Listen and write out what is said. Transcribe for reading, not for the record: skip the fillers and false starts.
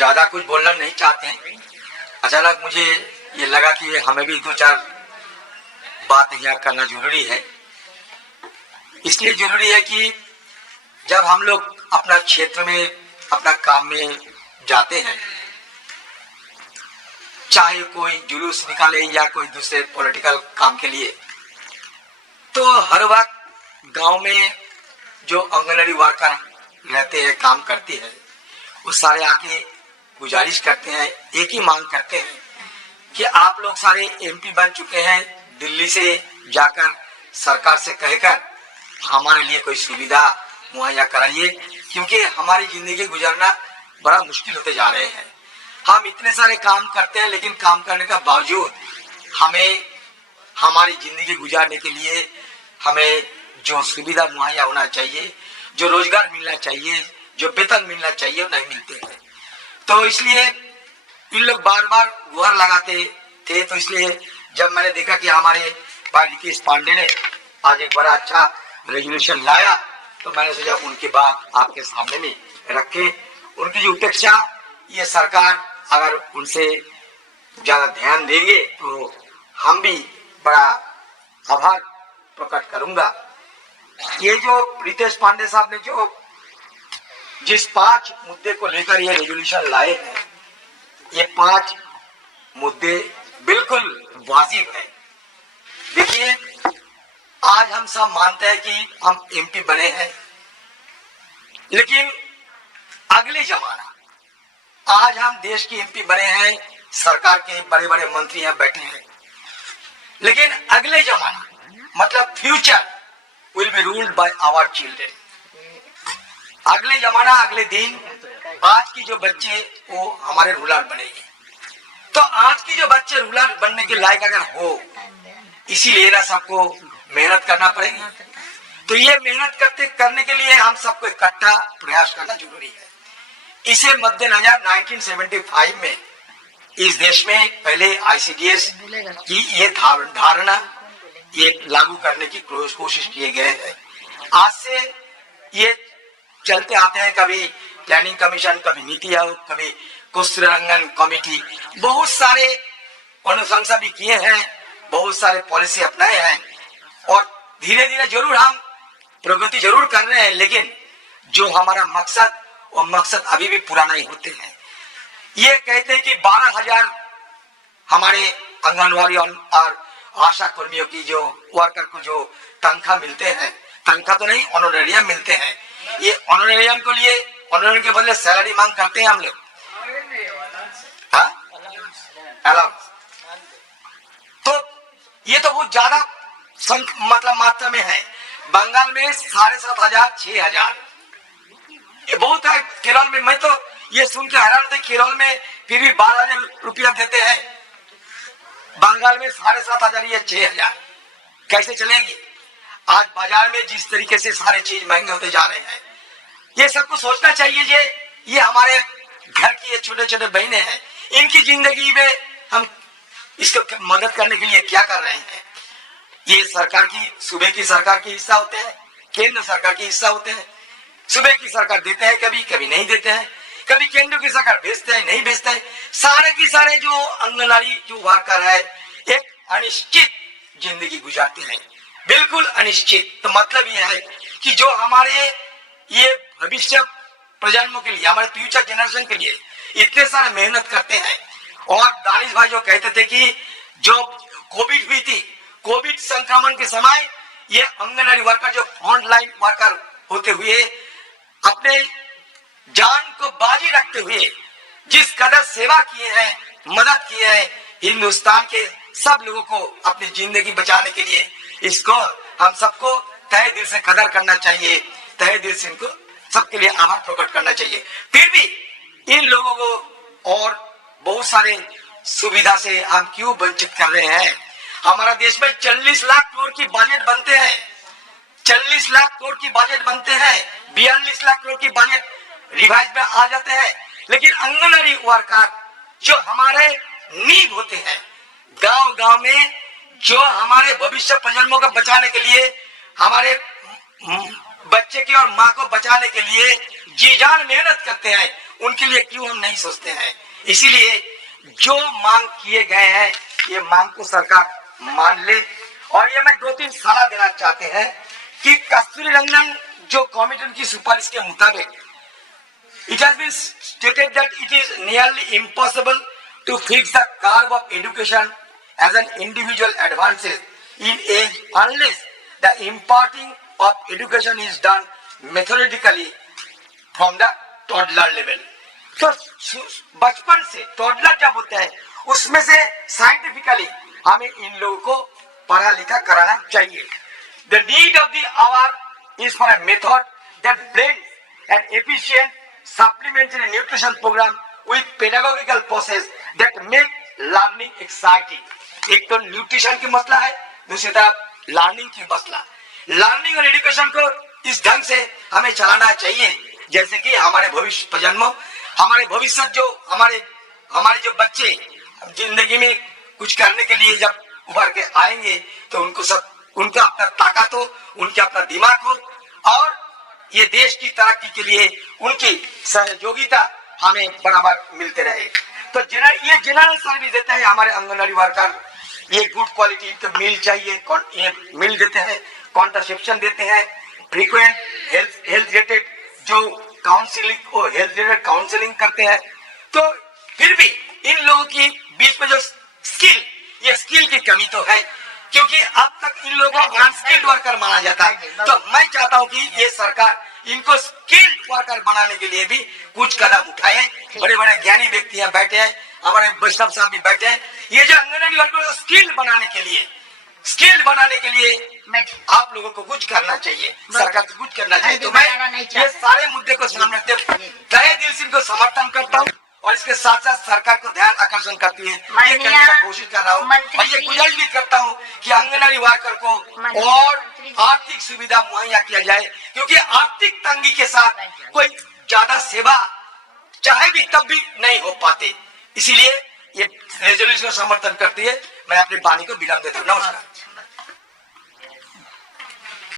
ज्यादा कुछ बोलना नहीं चाहते हैं। अचानक मुझे ये लगा कि हमें भी दो चार बात यहाँ करना जरूरी है। इसलिए जरूरी है कि जब हम लोग अपना क्षेत्र में अपना काम में जाते हैं, चाहे कोई जुलूस निकाले या कोई दूसरे पॉलिटिकल काम के लिए, तो हर वक्त गांव में जो आंगनवाड़ी वर्कर रहते हैं, काम करते हैं, वो सारे आके गुजारिश करते हैं, एक ही मांग करते हैं कि आप लोग सारे एमपी बन चुके हैं, दिल्ली से जाकर सरकार से कहकर हमारे लिए कोई सुविधा मुहैया कराइए, क्योंकि हमारी जिंदगी गुजारना बड़ा मुश्किल होते जा रहे हैं। हम इतने सारे काम करते हैं, लेकिन काम करने का बावजूद हमें हमारी जिंदगी गुजारने के लिए हमें जो सुविधा मुहैया होना चाहिए, जो रोजगार मिलना चाहिए, जो वेतन मिलना चाहिए, वो नहीं मिलते हैं। तो इसलिए इन लोग बार बार गुहार लगाते थे। तो इसलिए जब मैंने देखा कि हमारे भाई निकेश पांडे ने आज एक बड़ा अच्छा रेजोल्यूशन लाया, तो मैंने सोचा उनकी बात आपके सामने में रखे। उनकी जो उपेक्षा, ये सरकार अगर उनसे ज्यादा ध्यान देंगे तो हम भी बड़ा आभार प्रकट करूंगा। ये जो प्रीतेश पांडे साहब ने जो जिस 5 मुद्दे को लेकर ये रेजोल्यूशन लाए हैं, ये 5 मुद्दे बिल्कुल वाजिब है। देखिए, आज हम सब मानते हैं कि हम एमपी बने हैं, लेकिन अगले जमाना, आज हम देश के एमपी बने हैं, सरकार के बड़े बड़े मंत्री यहाँ बैठे हैं, लेकिन अगले जमाना मतलब future will be ruled by our children. अगले जमाना, अगले दिन, आज की जो बच्चे वो हमारे रूलर बनेंगे। तो आज की जो बच्चे रूलर बनने के लायक अगर हो, इसीलिए ना सबको मेहनत करना पड़ेगी। तो ये मेहनत करने के लिए हम सबको इकट्ठा प्रयास करना जरूरी है। इसे मद्देनजर 1975 में इस देश में पहले आईसीडीएस की ये धारणा ये लागू करने की कोशिश किए गए हैं। आज से ये चलते आते हैं, कभी प्लानिंग कमीशन, कभी नीति आयोग, कभी कुष्ठरंजन कमेटी, बहुत सारे अनुशंसा भी किए हैं, बहुत सारे पॉलिसी अपनाए हैं, और धीरे धीरे जरूर हम प्रगति जरूर कर रहे हैं, लेकिन जो हमारा मकसद, वो मकसद अभी भी पूरा नहीं होते हैं। ये कहते हैं कि 12,000 हमारे आंगनवाड़ी और आशा कर्मियों की जो वर्कर को जो तनख्वाह मिलते हैं, तनख्वाह तो नहीं, ऑनरेरियम मिलते हैं। ये ऑनरेरियम को लिए, ऑनरेरियम के बदले सैलरी मांग करते हैं हम लोग, अलाउंस। तो ये तो बहुत ज्यादा मतलब मात्रा में है। बंगाल में 7,500, 6,000, ये बहुत है। केरल में, मैं तो ये सुन के हैरान थे, केरल में फिर भी 12,000 रुपया देते हैं, बंगाल में 7,500 या 6,000, कैसे चलेगी? आज बाजार में जिस तरीके से सारे चीज महंगे होते जा रहे हैं, ये सबको सोचना चाहिए। ये हमारे घर की ये छोटे छोटे बहनें हैं, इनकी जिंदगी में हम इसको मदद करने के लिए क्या कर रहे हैं? ये सरकार की, सूबे की सरकार की हिस्सा होते हैं, केंद्र सरकार की हिस्सा होते हैं। सूबे की सरकार देते हैं, कभी कभी नहीं देते हैं, कभी केंद्र की सरकार भेजते हैं, नहीं भेजते हैं। सारे की सारे जो आंगनवाड़ी जो वर्कर है, एक अनिश्चित जिंदगी गुजारते हैं, बिल्कुल अनिश्चित। तो मतलब ये है कि जो हमारे ये भविष्य प्रजन्मों के लिए, हमारे फ्यूचर जनरेशन के लिए इतने सारे मेहनत करते हैं। और दानिश भाई जो कहते थे कि जो कोविड हुई थी, कोविड संक्रमण के समय ये आंगनवाड़ी वर्कर जो फ्रंट लाइन वर्कर होते हुए अपने जान को बाजी रखते हुए जिस कदर सेवा किए हैं, मदद किए हैं हिंदुस्तान के सब लोगों को अपनी जिंदगी बचाने के लिए, इसको हम सबको तहे दिल से कदर करना चाहिए, तहे दिल से इनको सबके लिए आभार प्रकट करना चाहिए। फिर भी इन लोगों को और बहुत सारे सुविधा से हम क्यों वंचित कर रहे हैं? हमारा देश में 40 लाख करोड़ की बजट बनते हैं, 40 लाख करोड़ की बजट बनते हैं, 42 लाख करोड़ की बजट रिवाइज में आ जाते हैं, लेकिन आंगनवाड़ी वर्कर जो हमारे नींव होते हैं, गांव गांव में जो हमारे भविष्य प्रजन्मों को बचाने के लिए, हमारे बच्चे की और माँ को बचाने के लिए जी जान मेहनत करते हैं, उनके लिए क्यों हम नहीं सोचते हैं। इसीलिए जो मांग किए गए हैं ये मांग को सरकार मान ले। और ये मैं 2-3 सलाह देना चाहते हैं कि कस्तूरी रंगन जो कमेटी की सिफारिश के मुताबिक it has been stated that it is nearly impossible to fix the curve of education as an individual advances in age unless the imparting of education is done methodically from the toddler level। तो बचपन से toddler जब होता है उसमें से scientifically हमें इन लोगों को पढ़ा लिखा कराना चाहिए। The need of the hour is for a method that blends an efficient supplementary nutrition program with pedagogical process that make learning exciting। एक तो न्यूट्रिशन की मसला है, दूसरी तरफ लर्निंग की मसला। लर्निंग और एजुकेशन को इस ढंग से हमें चलाना चाहिए जैसे कि हमारे भविष्य प्रजन्म, हमारे भविष्य जो हमारे जो बच्चे जिंदगी में कुछ करने के लिए जब उभर के आएंगे तो उनका अपना ताकत हो, उनका अपना दिमाग हो और ये देश की तरक्की के लिए उनकी सहयोगिता हमें बराबर मिलते रहे। तो ये जनरल सर्विस देते हैं हमारे आंगनबाड़ी वर्कर, ये गुड क्वालिटी का मील चाहिए, ये मील देते हैं, कॉन्ट्रासेप्शन देते हैं, फ्रीक्वेंट हेल्थ रिलेटेड जो काउंसलिंग और हेल्थ रिलेटेड काउंसलिंग करते हैं। तो फिर भी इन लोगों की बीच में जो ये स्किल की कमी तो है क्योंकि अब तक इन लोगों को अनस्किल्ड वर्कर माना जाता है। तो मैं चाहता हूं कि ये सरकार इनको स्किल्ड वर्कर बनाने के लिए भी कुछ कदम उठाए। बड़े बड़े ज्ञानी व्यक्ति यहाँ बैठे हैं, हमारे वैष्णव साहब भी बैठे हैं। ये जो आंगनबाड़ी वर्कर को स्किल्ड बनाने के लिए आप लोगों को कुछ करना चाहिए, सरकार को कुछ करना चाहिए। तो मैं ये सारे मुद्दे को सामने रखते तहे दिल से इनको समर्थन करता हूँ और इसके साथ साथ सरकार को ध्यान आकर्षण करती है ये करने का कोशिश कर रहा हूँ। और ये गुजारिश भी करता हूँ कि आंगनबाड़ी वर्कर को और आर्थिक सुविधा मुहैया किया जाए क्योंकि आर्थिक तंगी के साथ कोई ज्यादा सेवा चाहे भी तब भी नहीं हो पाते। इसीलिए ये रेजोल्यूशन का समर्थन करती है। मैं अपनी वाणी को विराम देता हूँ। नमस्कार।